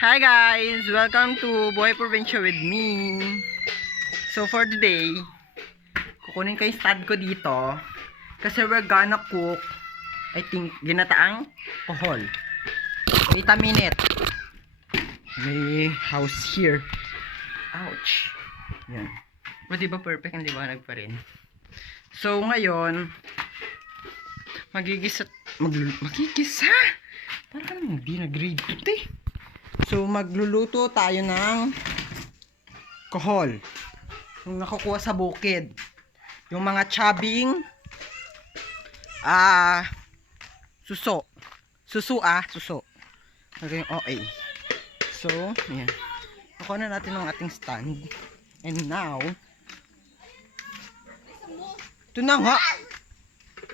Hi guys! Welcome to Buhay Probinsya with me. So for today, kukunin ko yung stand ko dito kasi we're gonna cook, I think, ginataang kohol. Wait a minute. May house here. Ouch. Yan. O diba perfect? Ang liwanag pa rin. So ngayon, magigisa. Parang hindi na-grade ito eh. So, magluluto tayo ng kohol. Yung nakukuha sa bukid. Yung mga chabing suso. Suso. Okay, okay. So, yan. Nakuha na natin ang ating stand. And now, ito na nga.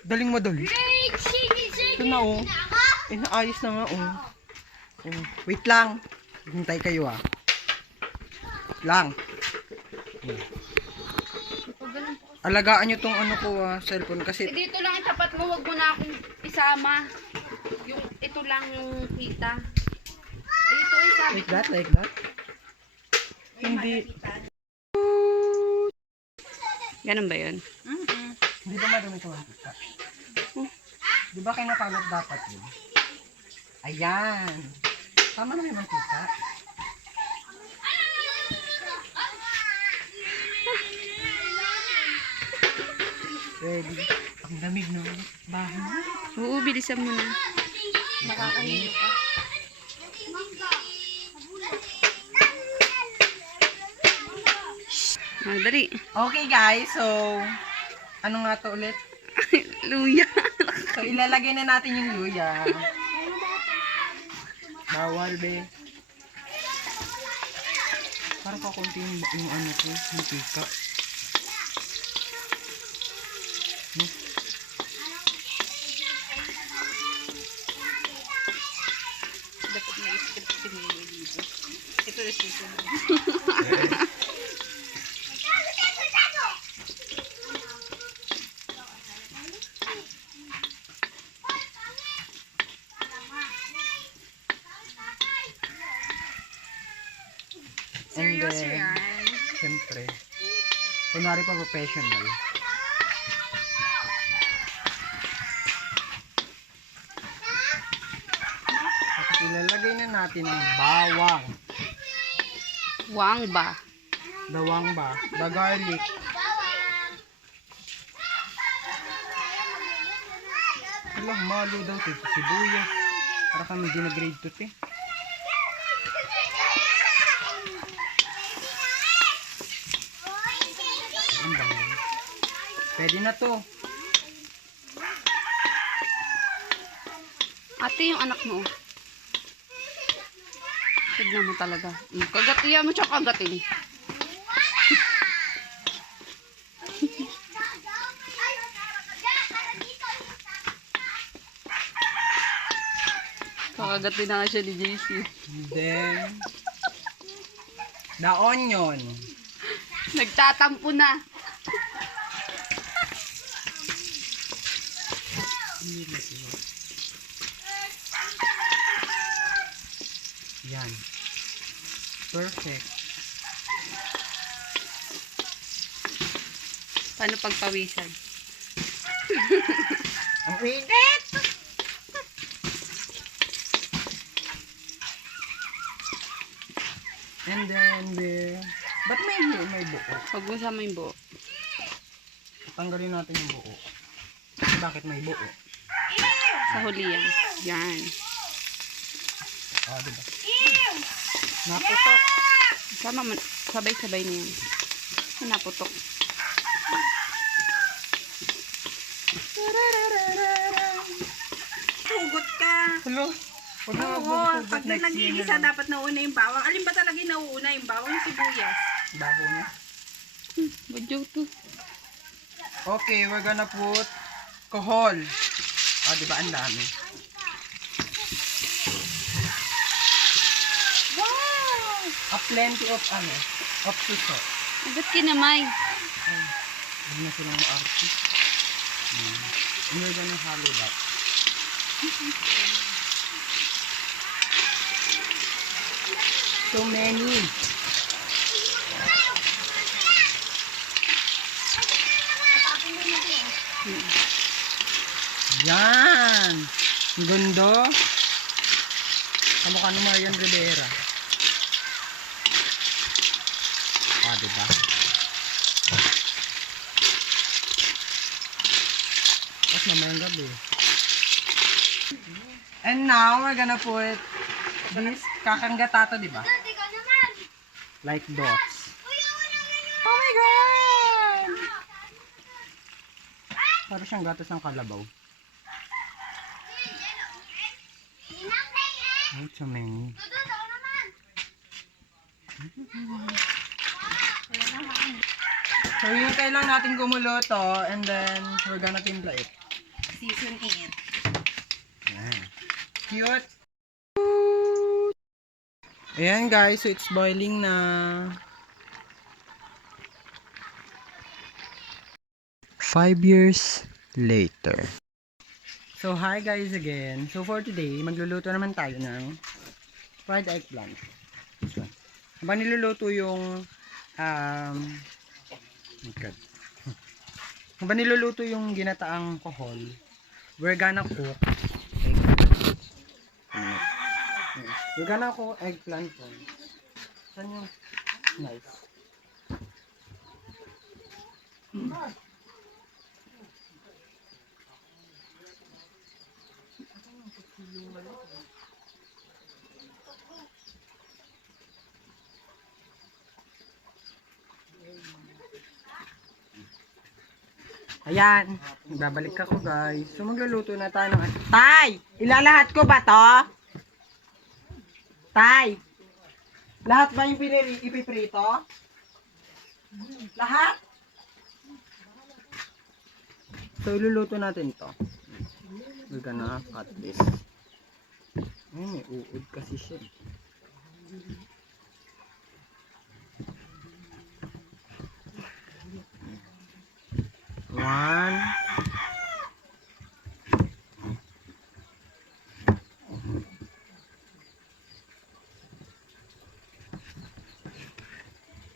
Daling madali. Ito na oh. Inaayos na nga oh. Wait lang. Hintay kayo ah. Wait lang. Alagaan nyo tong ano ko cellphone kasi dito lang ang tapat mo, wag mo na akong isama. Yung ito lang yung kita. Dito isama. like that. Hindi. Ganun ba yun? Hindi ba madumi ito mantika? Di ba kinakalat dapat yun? Ayan. Tama na yung mantika. Ready. Ang lamig no? Bahay na. Oo, bilisan mo na. Makakahilo ka. Dali. Okay guys, so ano nga to ulit? Luya. So ilalagay na natin yung luya. Bawal be. Para pa konti yung ano ko, yung pika. No? Dapat na-script si Milo dito. Ito yung susunod. Seryoso yan? Siyempre. Kunwari pa professional. At ilalagay na natin ang bawang. Wang ba? Bawang ba? The garlic. Alam, malo daw ito. Sibuyas. Para kami di na-grade to eh. Pwede na to. Ate, yung anak mo. Tignan mo talaga. Kagatiya mo siya kagatin. Kakagatin na nga siya ni JC. Then, the onion. Nagtatampo na. Yan. Perfect. Paano pagpawisan? Ang init! And then, ba't may buo? Huwag mo sama yung buo. Tanggalin natin yung buo. Kasi bakit may buo? Sa huli yan. Yan. Diba? Naputok. Sama mo. Sabay-sabay na yan. Naputok. Hugot ka. Hello? Oo, pag nag-iisa dapat nauna yung bawang. Alin ba talaga yung nauuna yung bawang? Yung sibuyas. Baho niya. Badyaw to. Okay, we're gonna put kohol. Diba ang dami? Wow! A plenty of suso. Agad kinamay. Huwag na silang artist. And we're gonna hollow that. So many. Yan. Ang ganda. Kamukha ni Marian Rivera. Ah, diba? Tapos mamayang gabi. And now, we're gonna put this kakangatato, diba? Like dots. Oh my God! Parang siyang gatos ng kalabaw. Oh, so many. So, hintay lang natin gumulo to and then we're gonna timpla it. Season 8. Ayan. Cute! Ayan guys, so it's boiling na. 5 years later. So, hi guys again. So, for today, magluluto naman tayo ng fried eggplant. This one. Habang niluluto yung God. Habang niluluto yung ginataang kohol, we're gonna cook eggplant. We're gonna cook eggplant po. Saan yung knife? Ayan, babalik ako guys. So magluluto na tayo ng... Tay! Ilalahat ko ba to? Tay! Lahat ba yung ipiprito? Lahat? So iluluto natin to. We're gonna cut this. Ay, may uod kasi siya. One.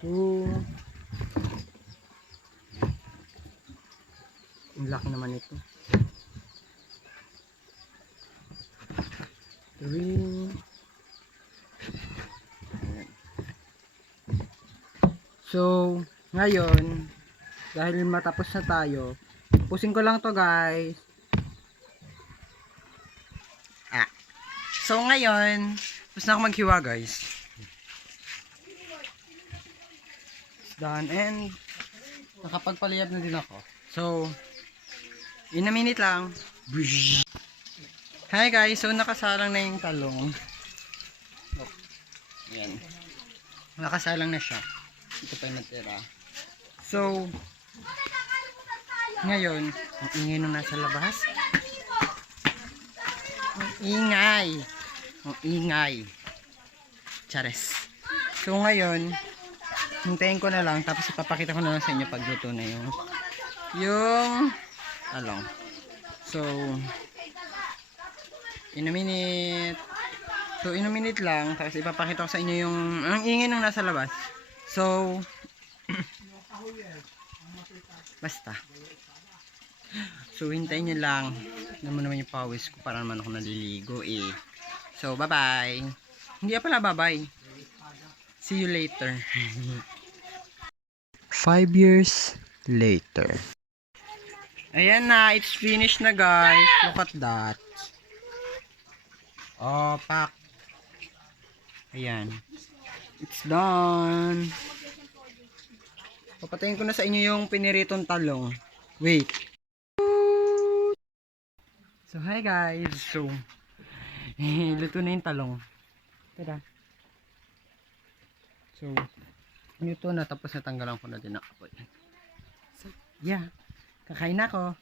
Two. Ang laki naman ito. Three. Ayan. So, ngayon, dahil matapos na tayo, pusin ko lang to guys. So ngayon, tapos na ako maghiwa guys. It's done and nakapagpaliyab na din ako. So, in a minute lang. Hi guys, so nakasalang na yung talong. Oh, yan. Nakasalang na siya. Ito pa yung natira. So, ngayon, ang ingay nung nasa labas. Ang ingay. Ang ingay. Chares. So ngayon, hintayin ko na lang, tapos ipapakita ko na lang sa inyo pagluto na yung talong. So, in a minute. So, in a minute lang, tapos ipapakita ko sa inyo yung ang ingay nung nasa labas. So, basta. So, hintayin nyo lang. Naman naman yung pawis ko para naman ako naliligo eh. So, bye-bye. Hindi pala bye-bye. See you later. 5 years later. Ayan na. It's finished na guys. Look at that. Oh, pak. Ayan. It's done. Papatayin ko na sa inyo yung piniritong talong. Wait. So, hi guys. So, luto na yung talong. Tada. So, luto na tapos natanggalan ko na din ang apoy. So, yeah. Kakain na ako.